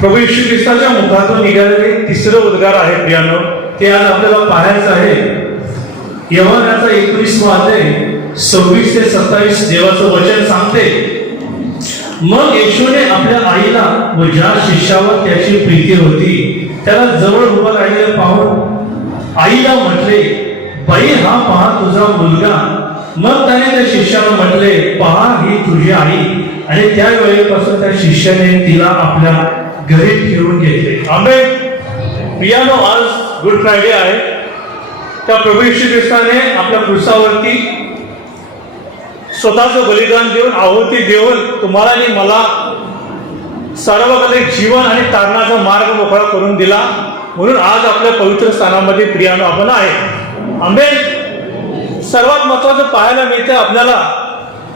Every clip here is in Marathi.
प्रभू येशू ख्रिस्ताच्या मुखातून निघालेले तिसरं उद्गार आहे प्रियानो, ते आज आपल्याला पाहायचं आहे. यहोवाचा 21 अध्याय 26 ते 27 देवाचं वचन सांगते. मग येशूने आपल्या आईला व ज्या शिष्यावर त्याची प्रीती होती त्याला जवळ उभं राहिलेलं पाहून आईला म्हटले, बाई, हा पहा तुझा मुलगा. मग त्याने त्या शिष्याला म्हटले, पहा ही तुझी आई. आणि त्या वेळेपासून त्या शिष्याने तिला आपल्या घरी ठेवून घेतले. आमेन. प्रियानो, आज गुड फ्रायडे आहे. त्या प्रभू येशू ख्रिस्ताने आपल्या क्रूसावरती स्वतःचं बलिदान देऊन, आहुती देऊन तुम्हाला आणि मला सर्वकालिक जीवन आणि तारणाचा मार्ग मोकळा करून दिला. म्हणून आज आपल्या पवित्र स्थानामध्ये प्रियानो आपण आहे. आमेन. सर्वात महत्वाचं पाहायला मिळतं आपल्याला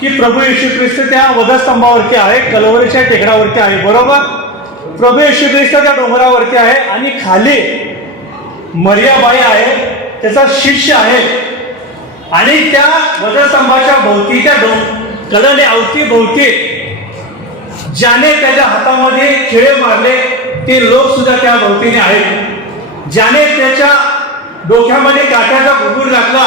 की प्रभू येशू ख्रिस्त त्या वधस्तंभावरती आहे, कलवरीच्या टेकडावरती आहे. बरोबर. प्रभू येशू ख्रिस्त त्या डोंगरावरती आहे आणि खाली मरियाबाई आहे, त्याचा शिष्य आहे. आणि त्या वधस्तंभाच्या भोवती, त्या कडने अवती भोवती ज्याने त्याच्या हातामध्ये खिळे मारले ते लोक सुद्धा त्या भोवतीने आहेत. ज्याने त्याच्या डोक्यामध्ये काट्याचा घुंगूर घातला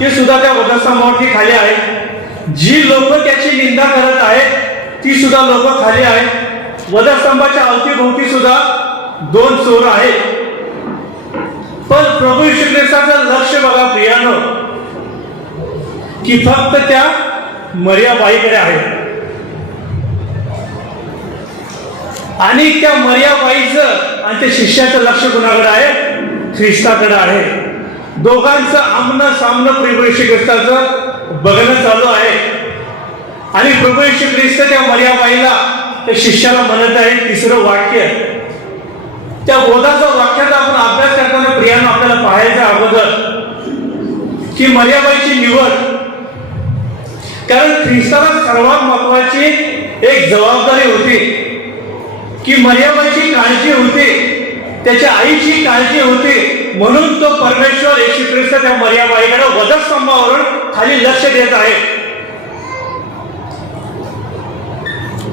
ते सुद्धा त्या वधस्तंभावरती खाली आहेत. जी लोक त्याची निंदा करत आहेत ती सुद्धा लोक खाली आहेत. वधस्तंभाच्या अवतीभोवती सुद्धा 2 चोर आहेत. पण प्रभू येशू ख्रिस्ताचं लक्ष बघा प्रियानो, की फक्त त्या मरियाबाईकडे आहे. आणि त्या मरियाबाईचं आणि त्या शिष्याचं लक्ष कुणाकडे आहे? ख्रिस्ताकडे आहे. दोघांचं आमनं सामनं प्रभू येशू ख्रिस्ताचं बघणं चालू आहे. आणि प्रभू येशू ख्रिस्त त्या मरियाबाईला, त्या शिष्याला म्हणत आहे तिसरं वाक्य. त्या बोधाचा वाक्याचा आपण अभ्यास करताना प्रियानं आपल्याला पाहायचं अगोदर की मरियाबाईची निवड. कारण ख्रिस्ताला सर्वात महत्वाची एक जबाबदारी होती की मरियाबाईची काळजी होती, त्याच्या आईची काळजी होती. म्हणून तो परमेश्वर येशू ख्रिस्त त्या मरियाबाईकडे वधस्तंभावरून खाली लक्ष देत आहे.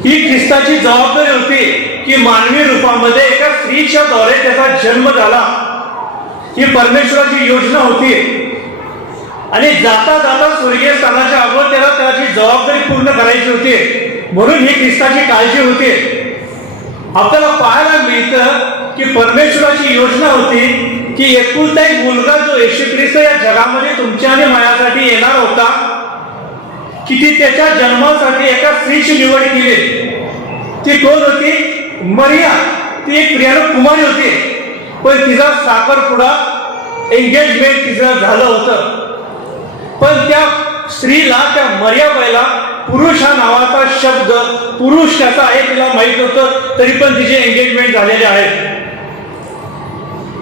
ही ख्रिस्ताची जबाबदारी होती की मानवी रूपामध्ये एका स्त्रीच्या द्वारे त्याचा जन्म झाला. ही परमेश्वराची योजना होती. आणि जाता जाता स्वर्गीय स्थानाच्या अगोदर त्याला त्याची जबाबदारी पूर्ण करायची होती. म्हणून ही ख्रिस्ताची काळजी होती. आपल्याला पाहायला मिळतं की परमेश्वराची योजना होती की एकुलता एक मुलगा जो येशू ख्रिस्त या जगामध्ये तुमच्या आणि माझ्यासाठी येणार होता, की ती त्याच्या जन्मासाठी एका स्त्रीची निवड केली. ती कोण होती? मरिया. ती एक प्रियानो कुमारी होती. पण तिचा साखरपुडा, एंगेजमेंट तिचं झालं होतं. पण त्या स्त्रीला, त्या मरियाबाईला पुरुष हा नावाचा शब्द, पुरुष कसा आहे तिला माहित होतं, तरी पण तिचे एंगेजमेंट झालेले आहे.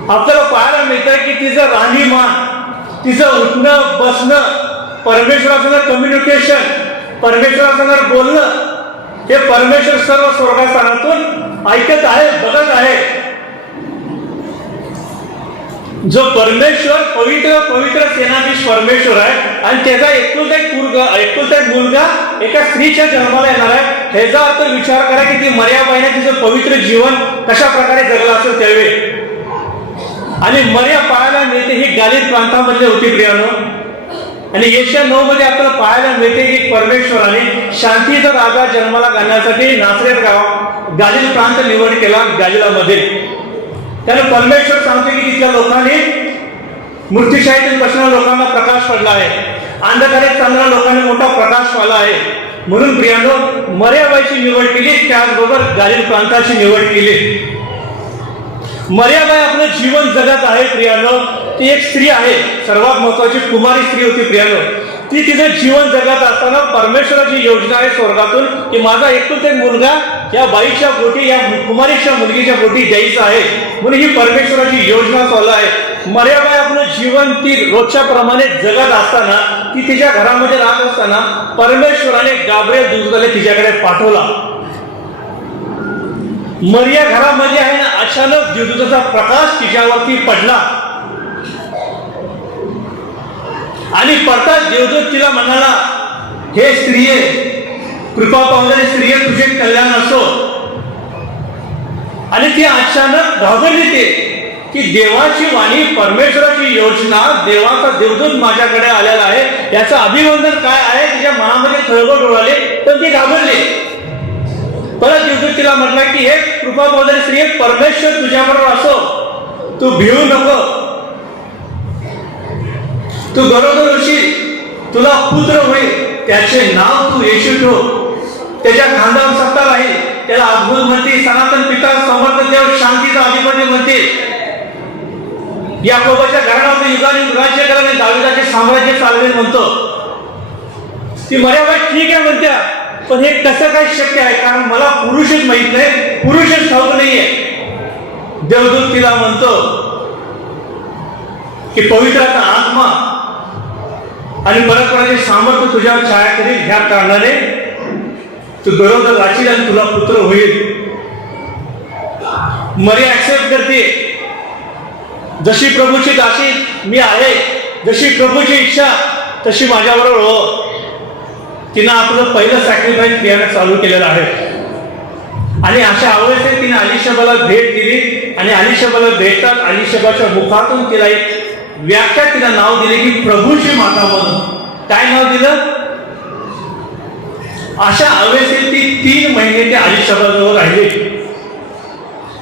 आपल्याला पाहायला मिळतं की तिचं राहणीमान, तिचं उठणं बसणं, परमेश्वरासंग कम्युनिकेशन, परमेश्वरासंग बोलणं, हे परमेश्वर सर्व स्वर्गस्थानातून ऐकत आहे, बघत आहे. जो परमेश्वर पवित्र पवित्र सेनाधीश परमेश्वर आहे आणि त्याचा एकुलता एक मुलगा एका स्त्रीच्या जन्माला येणार आहे. ह्याचा अर्थ विचार करा की ती मरियाबाईने तिचं पवित्र जीवन कशा प्रकारे जगलं असेल त्यावेळी. आणि मरिया पाहायला मिळते ही गालिल प्रांतामध्ये होती प्रियानो. आणि येशया 9 मध्ये आपल्याला पाहायला मिळते की परमेश्वराने शांतीचा राजा जन्माला घालण्यासाठी नासरेत गाव गालिल प्रांत निवड केला. गालिलामध्ये त्याने परमेश्वर सांगते की तिथल्या लोकांनी मूर्तिशाहीतून बसणाऱ्या लोकांना प्रकाश पडला आहे, अंधकारात चालणाऱ्या लोकांनी मोठा प्रकाश पाहिला आहे. म्हणून प्रियानो मरियाबाईची निवड केली, त्याचबरोबर गालिल प्रांताची निवड केली. मरियाबाई आपलं जीवन जगत आहे प्रियानो. ती एक स्त्री आहे, सर्वात महत्वाची कुमारी स्त्री होती प्रियानो. ती तिचं जीवन जगत असताना परमेश्वराची योजना आहे स्वर्गातून की माझा एकुलता एक मुलगा या बाईच्या पोटी, या कुमारीच्या मुलगीच्या पोटी द्यायचा आहे. म्हणून ही परमेश्वराची योजना चालू आहे. मरियाबाई आपलं जीवन ती रोजच्या प्रमाणे जगत असताना, ती तिच्या घरामध्ये राहत असताना परमेश्वराने गाब्रिएल दूताला तिच्याकडे पाठवला. मरिया घरामध्ये आहे ना, अचानक देवदूताचा प्रकाश तिच्यावरती पडला. आणि पडताच देवदूत तिला म्हणाला, हे स्त्रिये, कृपा पावणारी स्त्रिये, तुझे कल्याण असो. आणि ती अचानक घाबरली ते की देवाची वाणी, परमेश्वराची योजना, देवाचा देवदूत माझ्याकडे आलेला आहे, याचं अभिनंदन काय आहे तिच्या मनामध्ये खळबळ उडाली. पण ती घाबरली. परत देवदूत तिला म्हटला की हे कृपा पावणारी स्त्री, परमेश्वर तुझ्याबरोबर असो, तू भिवू नको, तू गरोदर होशील, तुला पुत्र होईल, त्याचे नाव तू येशू ठेव, त्याच्या खांद्यावर सत्ता राहील, त्याला अद्भुत म्हणतील, सनातन पिता, समर्थ देव, शांतीचा अधिपती म्हणतील, याकोबाच्या घराण्यावर युगाने राज्य कराने दाविदाचे साम्राज्य चालवेल म्हणतो. ती मर्याबाई ठीक आहे म्हणत्या, पण हे कसं काय शक्य आहे, कारण मला पुरुषच माहित नाही, पुरुषच ठाऊक नाहीये. देवदूत तिला म्हणतो की पवित्राचा आत्मा आणि परस्पराचे सामर्थ्य तुझ्यावर छाया करील, ह्या कारणाने तू गरोदर राहशील आणि तुला पुत्र होईल. मरिया ऍक्सेप्ट करते, जशी प्रभूची दासी मी आहे, जशी प्रभूची इच्छा तशी माझ्याबरोबर हो. तिनं आपलं पहिलं सॅक्रिफाईस प्रियाने चालू केलेलं आहे. आणि अशा अवस्थेत तिने अलिशबाला भेट दिली आणि अलिशबाला भेटतात अलिशबाच्या मुखातून तिला एक व्याख्या, तिला नाव दिले की प्रभूची माता म्हणून. काय नाव दिलं? अशा अवस्थेत ती 3 महिने त्या अलिशबाजवळ राहिली.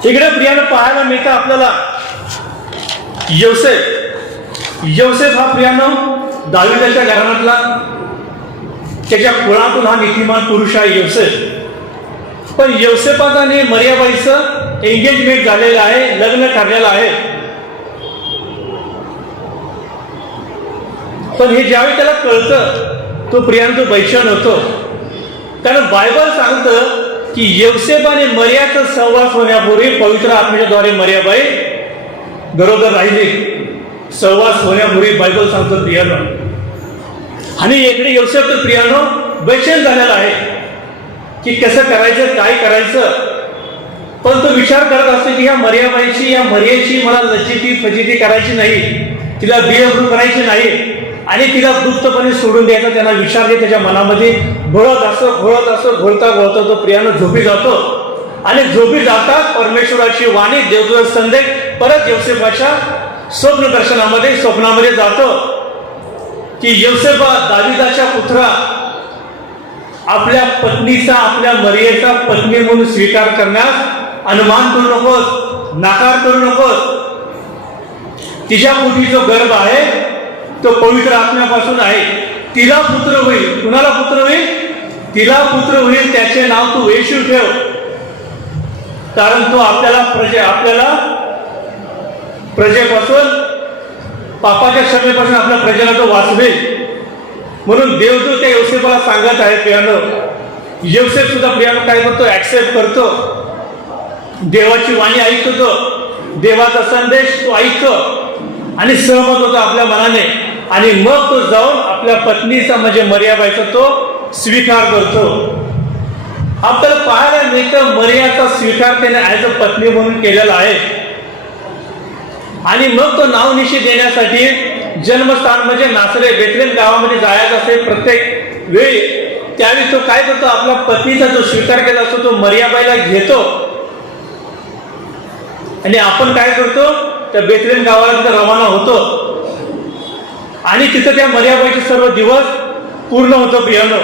इकडे प्रियानं पाहायला मिळतं आपल्याला योसेफ हा प्रियानं दाविदाच्या घराण्यातला, त्याच्या कुळातून हा नीतिमान पुरुष आहे योसेफ. पण योसेफाचा आणि मरियाबाईचं एंगेजमेंट झालेलं आहे, लग्न ठरलेलं आहे. पण हे ज्यावेळी त्याला कळतं तो प्रियानं तो बैचन होतो, कारण बायबल सांगतं की योसेफ आणि मरियाचा सहवास होण्यापूर्वी पवित्र आत्म्याच्याद्वारे मरियाबाई गरोदर राहिली. सहवास होण्यापूर्वी बायबल सांगतो प्रियानो. आणि इकडे योसेफ तर प्रियानो बैचन झालेला आहे की कसं करायचं, काय करायचं. पण तो विचार करत असतो की या मरियाबाईची, या मरियाची मला लचिती फजिती करायची नाही, तिला बेअब्रू करायची नाही आणि तिला गुप्तपणे सोडून द्यायचा त्यांना विचार घे त्याच्या मनामध्ये घोळत असतो. घोळता तो प्रियानो झोपी जातो. आणि झोपी जातात परमेश्वराची वाणी, देवदूत संदेश परत योसेफाच्या स्वप्नामध्ये जातो की योसेफा, दाविदाच्या पुत्रा, आपल्या पत्नीचा, आपल्या मरियेचा पत्नी म्हणून स्वीकार करण्यास अनुमान करू नकोस, नाकार करू नकोस. तिच्या पोटी जो गर्भ आहे तो पवित्र आत्म्यापासून आहे. तिला पुत्र होईल. कुणाला पुत्र होईल? तिला पुत्र होईल. त्याचे नाव तू येशू ठेव, कारण तो आपल्याला प्रजेपासून, पापाच्या क्षमेपासून आपल्या प्रजेला तो वाचवेल. म्हणून देवदूत त्या योसेफाला सांगत आहे प्रियानो. योसेफ सुद्धा प्रियानो काय करतो? ऍक्सेप्ट करतो. देवाची वाणी ऐकतो, तो देवाचा संदेश तो ऐकतो आणि सहमत होतो आपल्या मनाने. आणि मग तो जाऊन आपल्या पत्नीचा म्हणजे मरियाबाईचा तो स्वीकार करतो. आपल्याला पाहायला मिळतं मरियाचा स्वीकार त्याने ऍज अ पत्नी म्हणून केलेला आहे. आणि मग तो नावनिशी देण्यासाठी जन्मस्थान म्हणजे नासरे, बेथलेम गावामध्ये जायचं असेल प्रत्येक वेळी, त्यावेळी तो काय करतो? आपल्या पत्नीचा जो स्वीकार केला असतो तो मरियाबाईला घेतो आणि आपण काय करतो? त्या बेथलेम गावाला तिथं रवाना होतो आणि तिथं त्या मरियाबाईचे सर्व दिवस पूर्ण होतो. प्रियानो,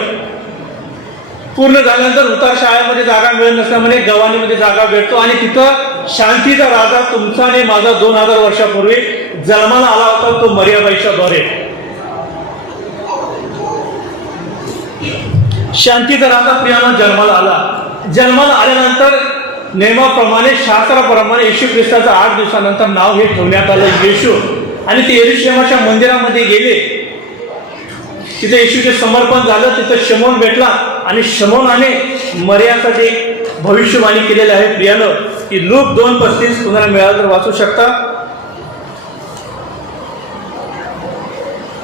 पूर्ण झाल्यानंतर उतार शाळेमध्ये जागा मिळत नसल्यामुळे गव्हाणीमध्ये जागा भेटतो आणि तिथं शांतीचा राजा तुमचा आणि माझा 2000 वर्षापूर्वी जन्माला आला होता, तो मरियाबाईच्या द्वारे. शांतीचा राजा प्रियानो जन्माला आल्यानंतर नेमाप्रमाणे, शास्त्राप्रमाणे येशू ख्रिस्ताचं 8 दिवसानंतर नाव हे ठेवण्यात आलं येशू. आणि ते यरूशलेमाच्या मंदिरामध्ये गेले, तिथे येशूचे समर्पण झालं. तिथं शमोन भेटला आणि शमोनाने मरियासाठी भविष्यवाणी केलेली आहे प्रियानो, की लूक 2:35 तुम्हाला मिळालं तर वाचू शकता.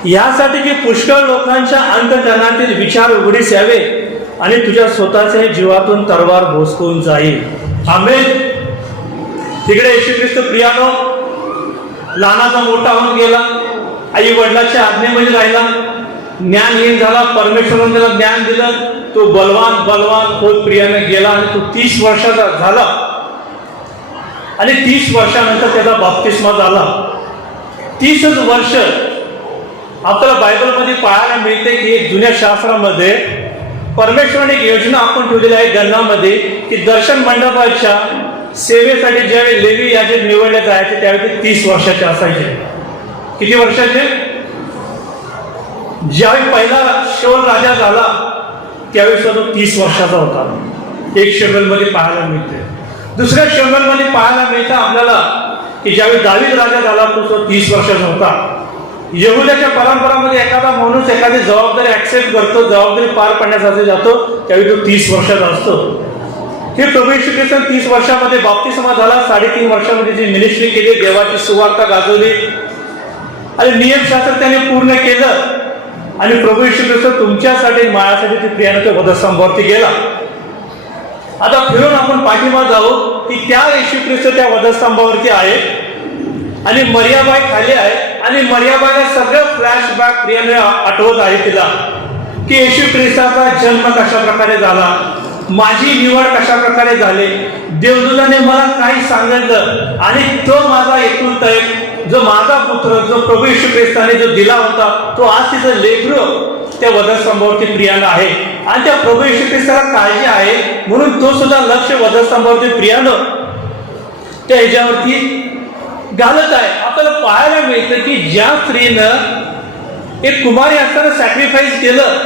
यासाठी की पुष्कळ लोकांच्या अंतःकरणातील विचार उघडीस यावे आणि तुझ्या स्वतःच्या जीवातून तरवार भोसकून जाईल. आमेन. तिकडे येशू ख्रिस्त प्रियानो लहानाचा मोठा होऊन गेला, आई वडिलांच्या आज्ञेमध्ये राहिला, ज्ञानहीन झाला, परमेश्वराने त्याला ज्ञान दिलं, तो बलवान होत प्रियाने गेला आणि तो 30 वर्षाचा झाला. आणि 30 वर्षानंतर त्याचा बाप्तिस्मा झाला. 30 वर्ष आपल्याला बायबलमध्ये पाहायला मिळते की जुन्या शास्त्रामध्ये परमेश्वराने एक योजना आपण ठेवलेली आहे गणनामध्ये की दर्शन मंडपाच्या सेवेसाठी ज्यावेळी लेवी याजक निवडले जायचे त्यावेळी ते 30 वर्षाचे असायचे. किती वर्षाचे? ज्यावेळी पहिला शौल राजा झाला त्यावेळी तो 30 वर्षाचा होता. एक शमूएलमध्ये पाहायला मिळते. दुसऱ्या शमूएलमध्ये पाहायला मिळतं आपल्याला की ज्यावेळी दावीद राजा झाला तो 30 वर्षाचा होता. यहुदाच्या परंपरामध्ये एखादा माणूस एखादी जबाबदारी ऍक्सेप्ट करतो, जबाबदारी पार पाडण्यासाठी जातो त्यावेळी तो 30 वर्षाचा असतो. हे प्रभू येशू ख्रिस्त 30 वर्षामध्ये बाप्तिस्मा झाला. 3.5 वर्षामध्ये जी मिनिस्ट्री केली, देवाची सुवार्ता गाजवली आणि नियमशास्त्र त्याने पूर्ण केलं आणि प्रभू येशू ख्रिस्त तुमच्यासाठी माझ्यासाठी ते प्रियाने त्या वधस्तंभावरती गेला. आता फिरून आपण पाठीमागे जाऊ की त्या येशू ख्रिस्त त्या वधस्तंभावरती आहे आणि मरियाबाई खाली आहे आणि मरियाबाईला सगळं फ्लॅशबॅक प्रियाने आठवत आहे तिला की येशू ख्रिस्ताचा जन्म कशा प्रकारे झाला, माझी निवड कशा प्रकारे झाली, देवदूताने मला काही सांगितलं आणि तो माझा एकुलता एक जो माझा पुत्र जो प्रभू येशू ख्रिस्ताने जो दिला होता तो आज तिचं लेकरू त्या वधस्तंभावरती प्रियाला आहे आणि त्या प्रभू येशू ख्रिस्ताला काळजी आहे म्हणून तो सुद्धा लक्ष वधस्तंभावरती प्रियानं त्या ह्याच्यावरती घालत आहे. आपल्याला पाहायला मिळतं की ज्या स्त्रीनं एक कुमारी असताना सॅक्रिफाईस केलं,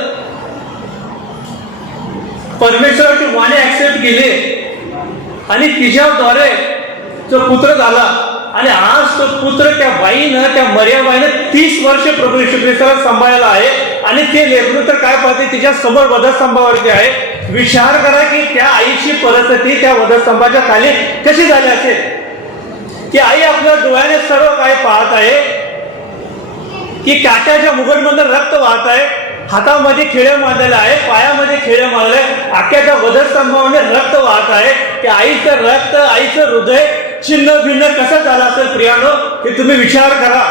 परमेश्वराची वाणी ऍक्सेप्ट केली आणि तिच्याद्वारे जो पुत्र झाला आणि आज तो पुत्र त्या बाईनं त्या मरियाबाईनं 30 वर्ष प्रभू येशू ख्रिस्ताला सांभाळला आहे आणि ते लेकरू तर काय पाहते तिच्या समोर वधस्तंभावरती आहे. विचार करा की त्या आईची परिस्थिती त्या वधस्तंभाच्या खाली कशी झाली असेल की आई आपल्या डोळ्याने सर्व काही पाहत आहे की काट्याच्या मुघडमधून रक्त वाहत आहे, हातामध्ये खिळे मारलेले आहे, पायामध्ये खिळे मारले, अख्ख्याच्या वधस्तंभामध्ये रक्त वाहत आहे की आईचं रक्त आईचं हृदय छिन्न भिन्न कसं झालं असेल प्रियानो हे तुम्ही विचार करा.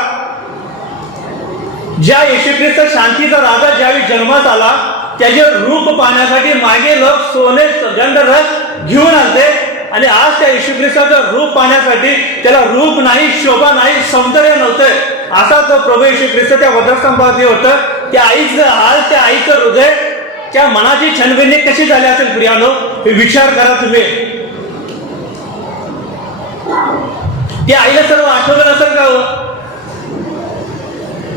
ज्या येशू ख्रिस्त शांतीचा राजा ज्यावेळी जन्मात आला त्याचे रूप पाहण्यासाठी मागे लोक सोने गंधरस घेऊन आले आणि आज त्या येशू ख्रिस्ताचं रूप पाहण्यासाठी त्याला रूप नाही, शोभा नाही, सौंदर्य नव्हतं. असा तो प्रभू येशू ख्रिस्त त्या वधस्तंभावरती होतं. त्या आईचं हाल, त्या आईचं हृदय, त्या मनाची छनबिन्नी कशी झाली असेल प्रियानो हे विचार करा तुम्ही. त्या आईला सर्व आठवलं नसेल का हो?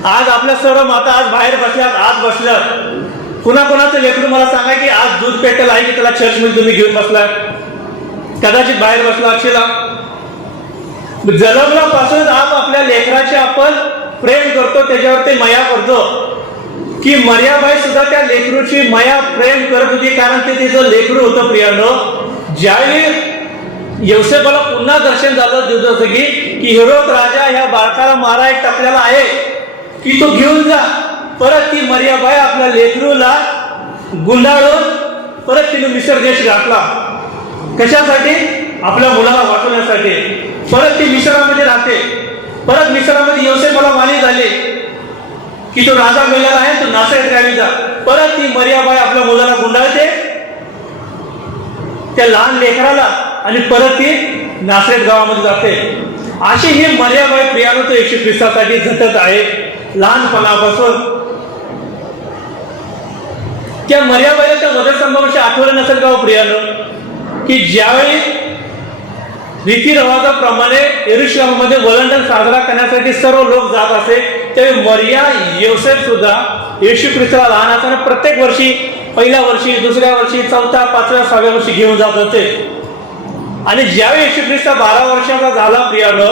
आज आपल्या सर्व माता आज बाहेर बसल्यात, आत बसल्यात. कुणाकुणाचं लेकरू मला सांगा की आज दूध पेटेल आहे की त्याला चर्चमध्ये तुम्ही घेऊन बसला, कदाचित बाहेर बसला असेल. जन्मल्यापासून आपल्या लेकराचे आपण प्रेम करतो, त्याच्यावर ते माया करतो की मरियाबाई सुद्धा त्या लेकरूची माया प्रेम करत होती कारण ते तिचं लेकरू होतं प्रियानो. ज्यावेळी यौसेफाला पुन्हा दर्शन झालं दुधासगी की हेरोद राजा ह्या बाळकाला मारा एक टाकलेला आहे की तो घेऊन जा. परत ती मरियाबाई आपल्या लेकरूला गुंडाळून परत तिने मिसर देश घातला. कशासाठी? आपल्या मुलाला वाचवण्यासाठी. परत ती मिसरामध्ये राहते. परत मिसरामध्ये यौसेफाला माली झाली की तो राजा मेलेला आहे, तो नासरत गावी जा. परत ती मरियाबाई आपल्या मुलाला गुंडाळते त्या लहान लेकराला आणि परत ती नासरत गावामध्ये जाते. अशी ही मरियाबाई प्रियानो तो येशू ख्रिस्तासाठी झटत आहे लहानपणापासून. त्या मरियाबाईला त्या वधस्तंभाविषयी आठवलं नसेल का प्रियानो की ज्यावेळी रीतिरिवाजाप्रमाणे यरुशलेममध्ये वलंडन साजरा करण्यासाठी सर्व लोक जात असे त्यावेळी मरिया योसेफ सुद्धा येशू ख्रिस्ताला लहान असताना प्रत्येक वर्षी पहिल्या वर्षी, दुसऱ्या वर्षी, चौथ्या, पाचव्या, 6व्या वर्षी घेऊन जात होते. आणि ज्यावेळी येशू ख्रिस्त 12 वर्षाचा झाला प्रियानो,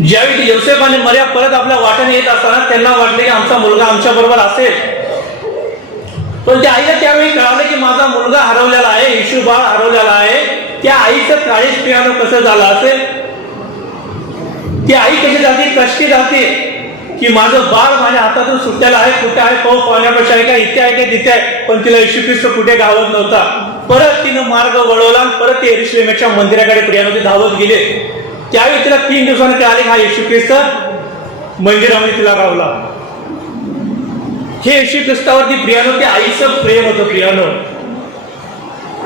ज्यावेळी योसेफ आणि मरिया परत आपल्या वाटेने येत असताना त्यांना वाटले की आमचा मुलगा आमच्या बरोबर असेल. पण त्या आईला त्यावेळी कळालं की माझा मुलगा हरवलेला आहे, येशू बाळ हरवलेला आहे. त्या आईचं काळीज प्रियानो कसं झालं असेल. ती आई कशी जाते, कशी जाते की माझं बाळ माझ्या हातातून सुटलेलं आहे, कुठे आहे पाहू पाहण्यापेक्षा आहे का, इथे आहे का तिथे आहे. पण तिला येशू ख्रिस्त कुठे गावत नव्हता. परत तिनं मार्ग वळवला आणि परत ते यरुशलेमच्या मंदिराकडे प्रियानो धावत गेले. त्यावेळी तिला 3 दिवसांनी आले हा येशू ख्रिस्त मंदिरामध्ये तिला गावला. हे येशू ख्रिस्तावरती प्रियानो ते आईचं प्रेम होतं प्रियानो.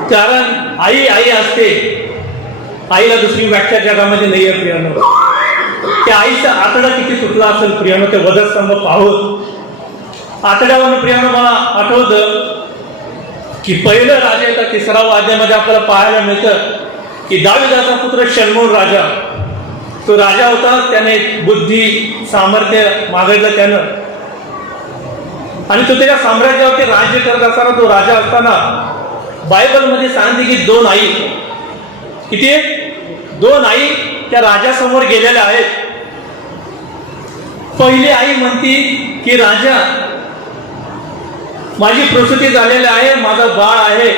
कारण आई आई असते आईला दुसरी व्याख्या जगामध्ये नाही आहे प्रियानो. त्या आईचा आतडा किती तुटला असेल प्रियानो ते वधस्तंभ पाहून. आतड्यावरून प्रियानो मला आठवतं की पहिलं राजा येतं तिसरा वाद्यामध्ये आपल्याला पाहायला मिळतं की दाविदाचा पुत्र शल्मोन राजा, तो राजा होता. त्याने बुद्धी सामर्थ्य मागितलं त्यानं, आणि तो त्याच्या साम्राज्यावरती राज्य करत असताना, तो राजा असताना बायबलमध्ये सांगते की दोन आई, किती दोन आई त्या राजासमोर गेलेल्या आहेत. पहिली आई म्हणती की राजा, माझी प्रसूती झालेली आहे, माझं बाळ आहे,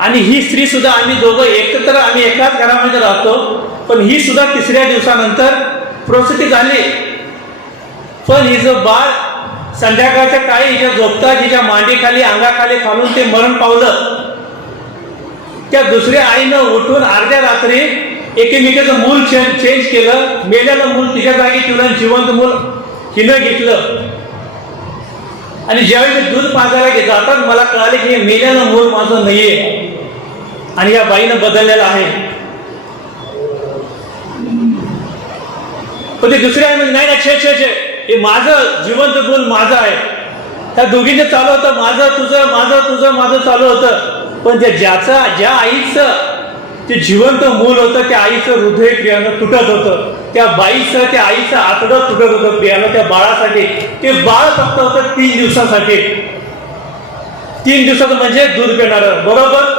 आणि ही स्त्री सुद्धा, आम्ही दोघं एकत्र, आम्ही एकाच घरामध्ये राहतो, पण ही सुद्धा तिसऱ्या दिवसानंतर प्रसूती झाली. पण हिचं बाळ संध्याकाळच्या काळी हिच्या झोपतात, हिच्या मांडीखाली अंगाखाली खालून ते मरण पावलं. त्या दुसऱ्या आईनं उठून अर्ध्या रात्री एकेमेकीचं मूल चेंज केलं. मेलेलं मूल तिच्या जागी ठेवलं, जिवंत मूल हिनं घेतलं. आणि ज्यावेळी मी दूध पाजायला जातात मला कळाले की हे मेलेलं मूल माझं नाहीये आणि या बाईनं बदललेलं आहे. पण ते दुसऱ्या आई म्हणजे नाही ना, छे छे छे, हे माझं जिवंत मूल माझं आहे. त्या दोघींचं चालू होतं, माझं तुझं, माझं तुझं, माझं चालू होतं. पण ज्या आईचं ते जिवंत मूल होतं, त्या आईचं हृदय प्रियानं तुटत होतं. त्या बाईचं, त्या आईचं आतडं तुटत होतं प्रियानं त्या बाळासाठी. ते बाळ फक्त होतं 3 दिवसासाठी. 3 दिवसाचं म्हणजे दूध पिणारं, बरोबर.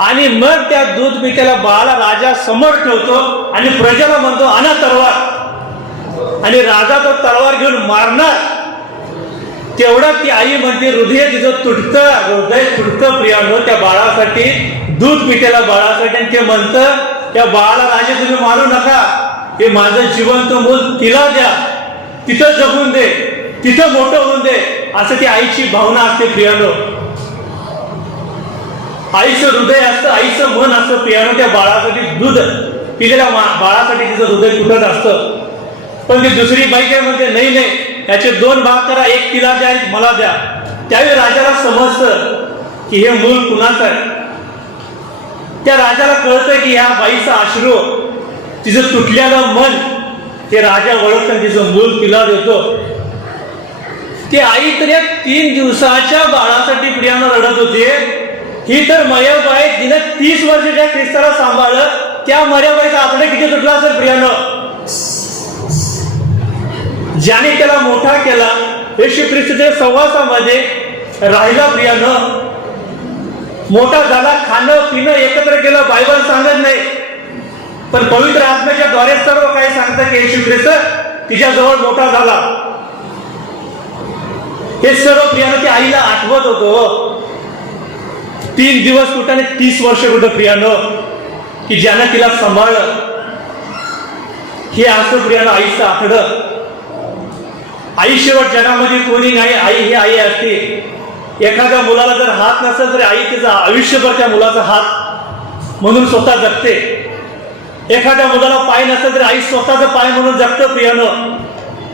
आणि मग त्या दूध पित्याला बाळाला राजा समोर ठेवतो आणि प्रजेला म्हणतो आणा तलवार, आणि राजा तो तलवार घेऊन मारणार. तेवढा ती आई म्हणते हृदय तिचं तुटतं, हृदय तुटतं प्रियानो त्या बाळासाठी, दूध पितेला बाळासाठी. आणि ते म्हणतं त्या बाळाला राजा तुम्ही मारू नका, हे माझं जिवंत मूल तिला द्या, तिथं जगून दे, तिथं मोठं होऊन दे, असं ती आईची भावना असते प्रियानो. आईचं हृदय असतं, आईचं मन असतं प्रियानो. त्या बाळासाठी दूध पिलेल्या बाळासाठी तिचं हृदय तुटत असतं. पण ती दुसरी बाई काय म्हणते, नाही नाही, याचे 2 भाग करा, एक तिला द्या, एक मला द्या. त्यावेळी राजाला समजतं की हे मूल कुणाचं आहे. त्या राजाला कळतं की ह्या बाईचा अश्रू, तिचं तुटलेलं मन, ते राजा ओळखतं, तिचं मूल तिला देतो. ती आई तर या 3 दिवसाच्या बाळासाठी प्रियानं रडत होती. ही तर मर्याबाई, तिने 30 वर्ष ज्या ख्रिस्ताला सांभाळलं, त्या मर्याबाईचा आकडे किती तुटला असेल प्रियानं. ज्याने त्याला मोठा केला, येशू ख्रिस्ताच्या सहवासामध्ये राहिला प्रियानं, मोठा झाला, खाणं पिणं एकत्र केलं, बायबल सांगत नाही, पण पवित्र आत्म्याच्या द्वारे सर्व काही सांगतं की येशू ख्रिस्त तिच्याजवळ मोठा झाला. हे सर्व प्रियानं त्या आईला आठवत होतो. 3 दिवस कुठं आणि 30 वर्ष कुठं प्रियानं, की ज्यानं तिला सांभाळलं. हे असं प्रियानं आईचं आठवलं. आई शेवट जगामध्ये कोणी नाही, आई ही आई असते. एखाद्या मुलाला जर हात नसेल तरी आई तिचा आयुष्यभर त्या मुलाचा हात म्हणून स्वतः जगते. एखाद्या मुलाला पाय नसेल तरी आई स्वतःचा पाय म्हणून जगतं प्रियानं.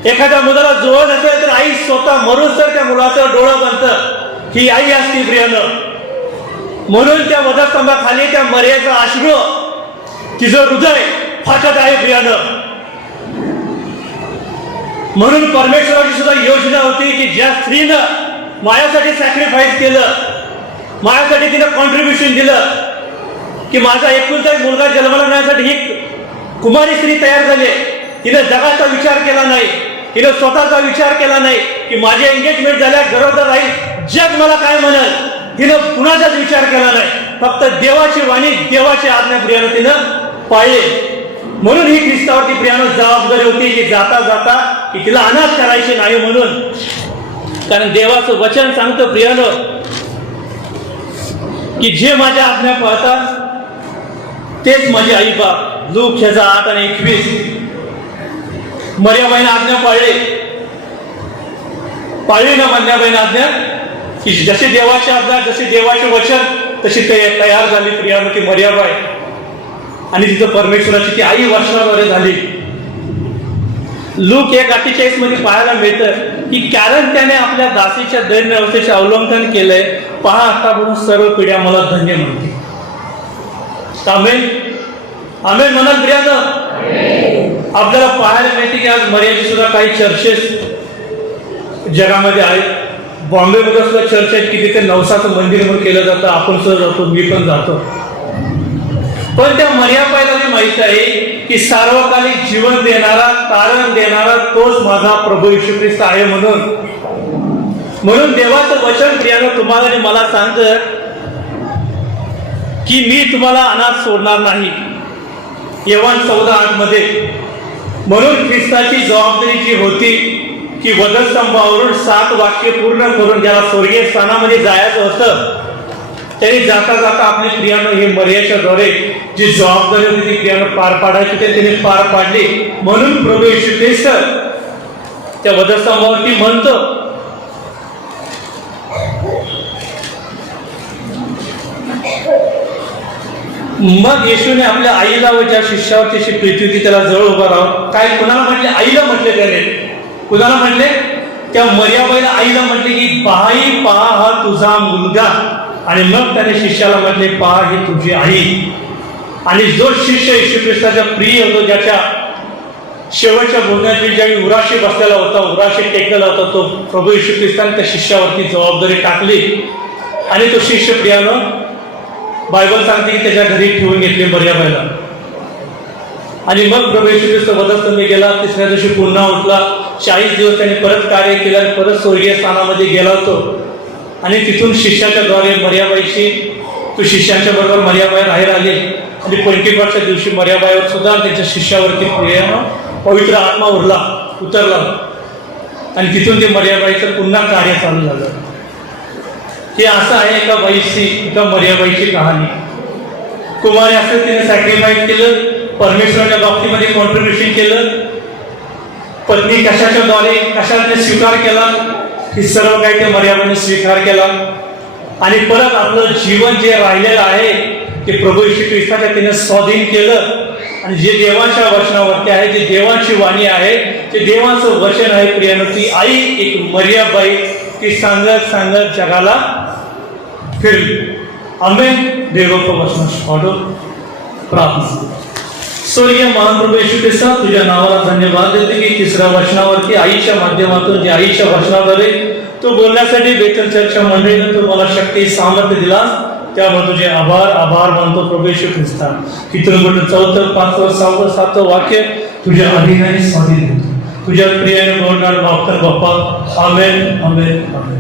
एखाद्या मुलाला डोळं नसेल तर आई स्वतः मरून तर त्या मुलाचं डोळं बनतं. ही आई असते प्रियानं. म्हणून त्या वधस्तंभाखाली त्या मर्याचा अश्रू, तिचं हृदय फाटत आहे प्रियानं. म्हणून परमेश्वराची सुद्धा योजना होती की ज्या स्त्रीनं माझ्यासाठी सॅक्रिफाईस केलं, माझ्यासाठी तिनं कॉन्ट्रीब्युशन दिलं, की माझा एकुलता एक मुलगा जन्माला येण्यासाठी ही कुमारी स्त्री तयार झाली. तिनं जगाचा विचार केला नाही, तिनं स्वतःचा विचार केला नाही की माझी एंगेजमेंट झाल्या गरोदर राहील, जग मला काय म्हणेल. तिनं कुणाचाच विचार केला नाही, फक्त देवाची वाणी, देवाची आज्ञा प्रियानं तिनं पाळली. म्हणून ही ख्रिस्तावरती प्रियानं जबाबदारी होती की जाता जाता की तिला अनाथ करायची नाही म्हणून. कारण देवाचं वचन सांगतं प्रियानं की जे माझ्या आज्ञा पाळतात तेच माझी आई बाप. लूक 8 आणि 21. मर्याबाईनं आज्ञा पाळली ना मर्याबाईनं आज्ञा, की जशी देवाची आज्ञा, जशी देवाचे वचन, तशी ते तयार झाली प्रियानं ती मर्याबाई. आणि तिथं परमेश्वराची ती आई वर्षाद्वारे झाली. लूक 1:48 मध्ये पाहायला मिळतं की कारण त्याने आपल्या दासीच्या दैन्य अवस्थेचे अवलंबन केलंय, पहा आतापासून सर्व पिढ्या मला धन्य म्हणते. आमेन. आमेन म्हणाल प्रियानं. आपल्याला पाहायला मिळते की आज मर्यादेचे सुद्धा काही चर्चेस जगामध्ये आहेत. बॉम्बेमध्ये सुद्धा चर्च आहेत की तिथे नवसाचं मंदिर म्हणून केलं जातं. आपण सुद्धा जातो, मी पण जातो. पण त्या मर्याबाईला मी माहित आहे की सार्वकालिक जीवन देणारा, तारण देणारा तोच माझा प्रभू येशू ख्रिस्त आहे. म्हणून देवाचं वचन प्रियानं तुम्हाला आणि मला सांगतं की मी तुम्हाला अनाथ सोडणार नाही. यवहान 14:8 मध्ये. म्हणून ख्रिस्ताची जबाबदारी जी होती की वधस्तंभावरून 7 वाक्य पूर्ण करून ज्याला स्वर्गीय स्थानामध्ये जायचं होतं, त्यांनी जाता जाता आपली प्रियानं हे मर्यादेच्याद्वारे जी जबाबदारी होती ती प्रियानं पार पाडायची ते त्यांनी पार पाडली. म्हणून प्रभू येशू ख्रिस्त त्या वधस्तंभावरती म्हणतो मग येशूने आपल्या आईला व ज्या शिष्यावरची अशी प्रीती होती त्याला जवळ उभा राहून काय कुणाला म्हटले? आईला म्हटले. त्याने कुणाला म्हटले? त्या मर्याबाईला आईला म्हटले की बाई पहा हा तुझा मुलगा. आणि मग त्याने शिष्याला म्हटले पहा ही तुझी आई. आणि जो शिष्य येशू ख्रिस्ताचा प्रिय होतो, ज्याच्या शेवटच्या भोजनाची ज्यावेळी उराशी बसलेला होता, उराशी टेकलेला होता, तो प्रभू येशू ख्रिस्ताने त्या शिष्यावरती जबाबदारी टाकली. आणि तो शिष्य प्रियानं बायबल सांगते की त्याच्या घरी ठेवून घेतले मर्याबाईला. आणि मग प्रभू येशू ख्रिस्त वधस्तंभी गेला. तिसऱ्या दिवशी पुन्हा उठला. 40 दिवस त्याने परत कार्य केलं आणि परत स्वर्गीय स्थानामध्ये गेला होतो. आणि तिथून शिष्याच्या द्वारे मर्याबाईशी तो शिष्यांच्या बरोबर मर्याबाई राहायला आली. आणि पेंटेकोस्टच्या दिवशी मर्याबाईवर सुद्धा त्यांच्या शिष्यावरती पवित्र आत्मा उतरला. आणि तिथून ते मर्याबाईचं पुन्हा कार्य चालू झालं. हे असं आहे एका मर्याबाईची कहाणी. कुमारी असं तिने सॅक्रिफाईस केलं, परमेश्वराच्या बाबतीमध्ये कॉन्ट्रीब्युशन केलं. पत्नी कशाने स्वीकार केला, हे सर्व काही त्या मर्यादेने स्वीकार केला. आणि परत आपलं जीवन जे राहिलेलं आहे ते प्रभू येशू ख्रिस्ताच्या तिने स्वाधीन केलं. आणि जे देवाच्या वचनावरती आहे, जे देवाची वाणी आहे, जे देवाचं वचन आहे प्रियानो, ती आई एक मर्याबाई ती सांगत सांगत जगाला फिरली. आमेन. देवाचं वचन पाठव प्रार्थना. स्वर्गीय महान प्रभू येशू ख्रिस्त, तुझ्या नावाला धन्यवाद देते की तिसऱ्या वचनावरती आईच्या माध्यमातून जे आईच्या वचनाद्वारे तू बोलण्यासाठी बेथल चर्चच्या मंडळीनं तू मला शक्ती सामर्थ्य दिला, त्यामुळे तुझे आभार मानतो प्रभू येशू ख्रिस्ता. इथून बोलतो 4, 5, 6, 7 वाक्य तुझ्या अधिकाने स्वाधीन होतो. तुझ्या प्रियाने बोलणार बाप्पा. आमेन आमेन आमेन.